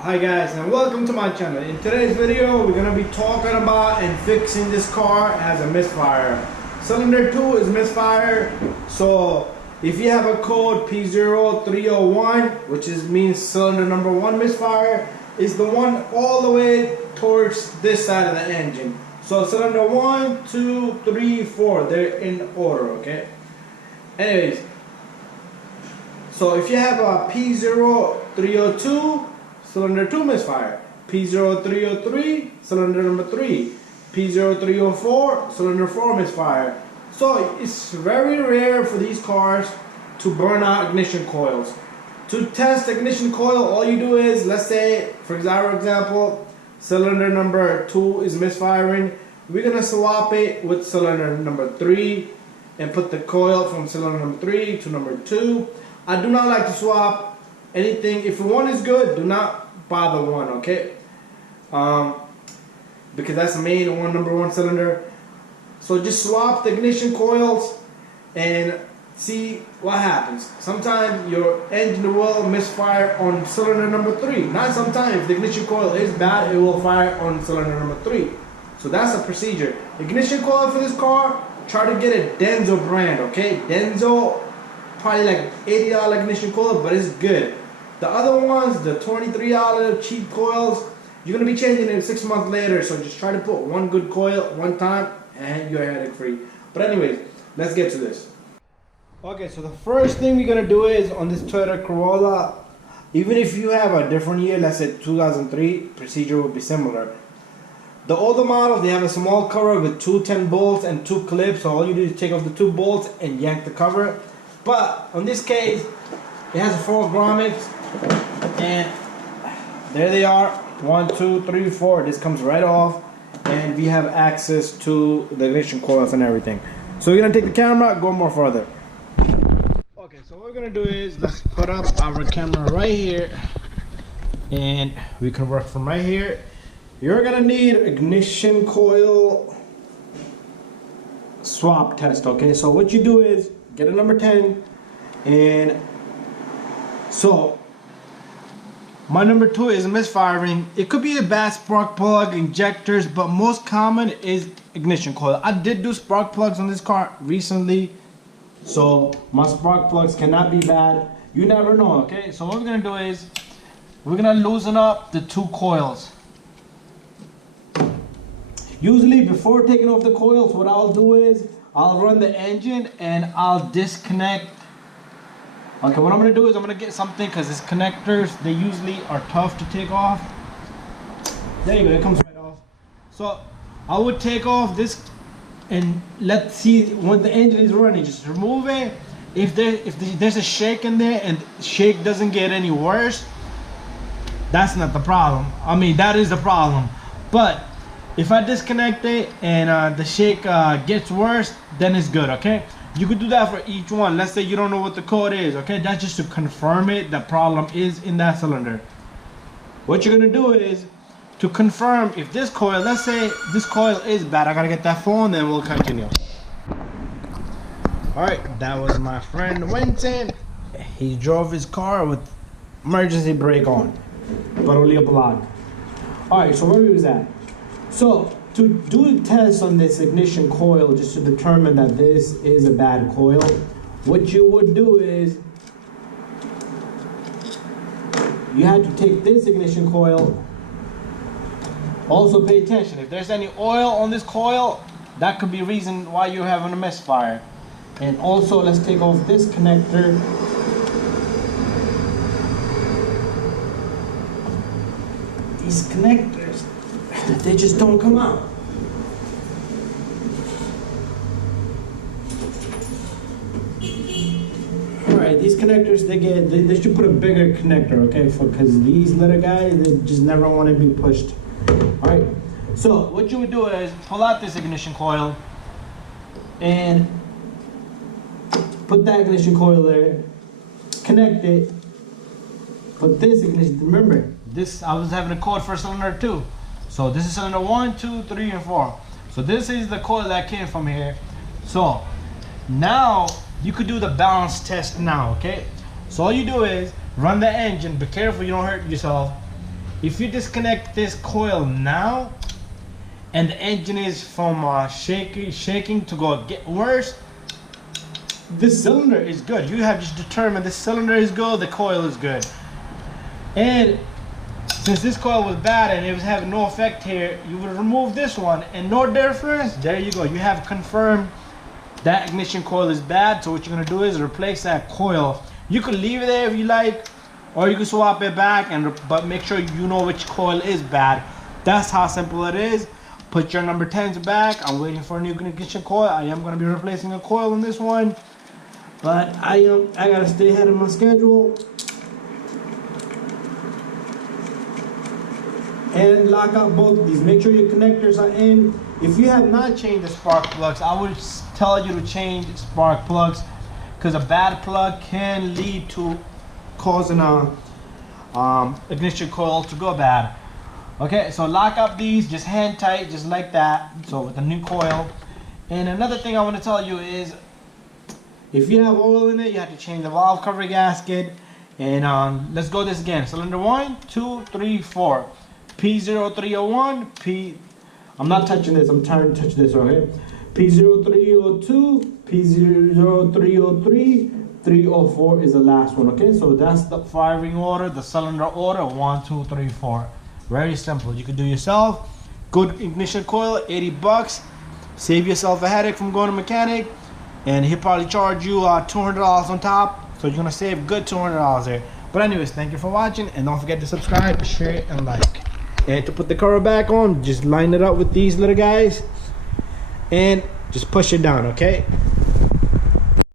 Hi guys, and welcome to my channel. In today's video we're going to be talking about and fixing this car as a misfire. Cylinder 2 is misfire, so if you have a code p0301, which means cylinder number 1 misfire, is the one all the way towards this side of the engine. So cylinder 1, 2, 3, 4, they're in order, okay? Anyways, so if you have a p0302, cylinder 2 misfire, p0303, cylinder number 3, p0304, cylinder 4 misfire. So it's very rare for these cars to burn out ignition coils. To test ignition coil, all you do is, let's say, for example, cylinder number 2 is misfiring. We're going to swap it with cylinder number 3 and put the coil from cylinder number 3 to number 2. I do not like to swap anything. If one is good, do not bother one, okay? Because that's the main number one cylinder. So just swap the ignition coils and see what happens. Sometimes your engine will misfire on cylinder number 3. Not sometimes. If the ignition coil is bad, it will fire on cylinder number 3. So that's a procedure. Ignition coil for this car, try to get a Denso brand, okay? Denso, probably like $80 ignition coil, but it's good. The other ones, the $23 cheap coils, you're going to be changing them 6 months later. So just try to put one good coil one time and you're headache free. But anyways, let's get to this. Okay, so the first thing we're going to do is on this Toyota Corolla, even if you have a different year, let's say 2003, procedure will be similar. The older models, they have a small cover with 2 10 bolts and 2 clips. So all you do is take off the 2 bolts and yank the cover. But on this case, it has 4 grommets. And there they are, 1, 2, 3, 4. This comes right off, and we have access to the ignition coils and everything. So we're gonna take the camera, go more further. Okay, so what we're gonna do is let's put up our camera right here, and we can work from right here. You're gonna need ignition coil swap test. Okay, so what you do is get a number 10, and so my number 2 is misfiring. It could be a bad spark plug, injectors, but most common is ignition coil. I did do spark plugs on this car recently, so my spark plugs cannot be bad. You never know, okay? So what we're gonna do is we're gonna loosen up the 2 coils. Usually before taking off the coils, what I'll do is I'll run the engine and I'll disconnect. Okay, what I'm going to do is I'm going to get something, because these connectors, they usually are tough to take off. There you go, it comes right off. So I would take off this and let's see when the engine is running. Just remove it. If there's a shake in there and the shake doesn't get any worse, that's not the problem. I mean, that is the problem. But if I disconnect it and the shake gets worse, then it's good, okay? You could do that for each one. Let's say you don't know what the code is, okay? That's just to confirm it, the problem is in that cylinder. What you're gonna do is to confirm if this coil, let's say this coil is bad. I gotta get that phone, then we'll continue. Alright, that was my friend Winston. He drove his car with emergency brake on, but only a block. Alright, so where we was at? So to do a test on this ignition coil, just to determine that this is a bad coil, what you would do is you have to take this ignition coil. Also pay attention, if there's any oil on this coil, that could be a reason why you're having a misfire. And also let's take off this connector. These connectors, they just don't come out. Alright, these connectors, they should put a bigger connector, okay? Because these little guys, they just never want to be pushed. Alright, so what you would do is pull out this ignition coil and put that ignition coil there, connect it, put this ignition, remember, this, I was having a code for cylinder 2. So this is cylinder 1, 2, 3, and 4. So this is the coil that came from here. So now you could do the balance test now, okay? So all you do is run the engine, be careful you don't hurt yourself, If you disconnect this coil now and the engine is from shaking to get worse, this cylinder is good. You have just determined this cylinder is good, the coil is good. And since this coil was bad and it was having no effect here, you would remove this one and no difference. There you go. You have confirmed that ignition coil is bad. So what you're gonna do is replace that coil. You can leave it there if you like, or you can swap it back, but make sure you know which coil is bad. That's how simple it is. Put your number 10s back. I'm waiting for a new ignition coil. I am gonna be replacing a coil in this one, but I gotta stay ahead of my schedule. And lock out both of these. Make sure your connectors are in. If you have not changed the spark plugs, I would tell you to change spark plugs, because a bad plug can lead to causing a ignition coil to go bad. Okay, so lock up these, just hand tight, just like that. So with the new coil. And another thing I want to tell you is, if you have oil in it, you have to change the valve cover gasket. And let's go this again. Cylinder 1, 2, 3, 4. P0301, I'm not touching this, I'm trying to touch this, okay? P0302, P0303, 304 is the last one, okay? So that's the firing order, the cylinder order, 1, 2, 3, 4. Very simple. You can do yourself. Good ignition coil, 80 bucks. Save yourself a headache from going to mechanic, and he'll probably charge you $200 on top. So you're gonna save good $200 there. But anyways, thank you for watching, and don't forget to subscribe, share, and like. And to put the cover back on, just line it up with these little guys and just push it down, okay?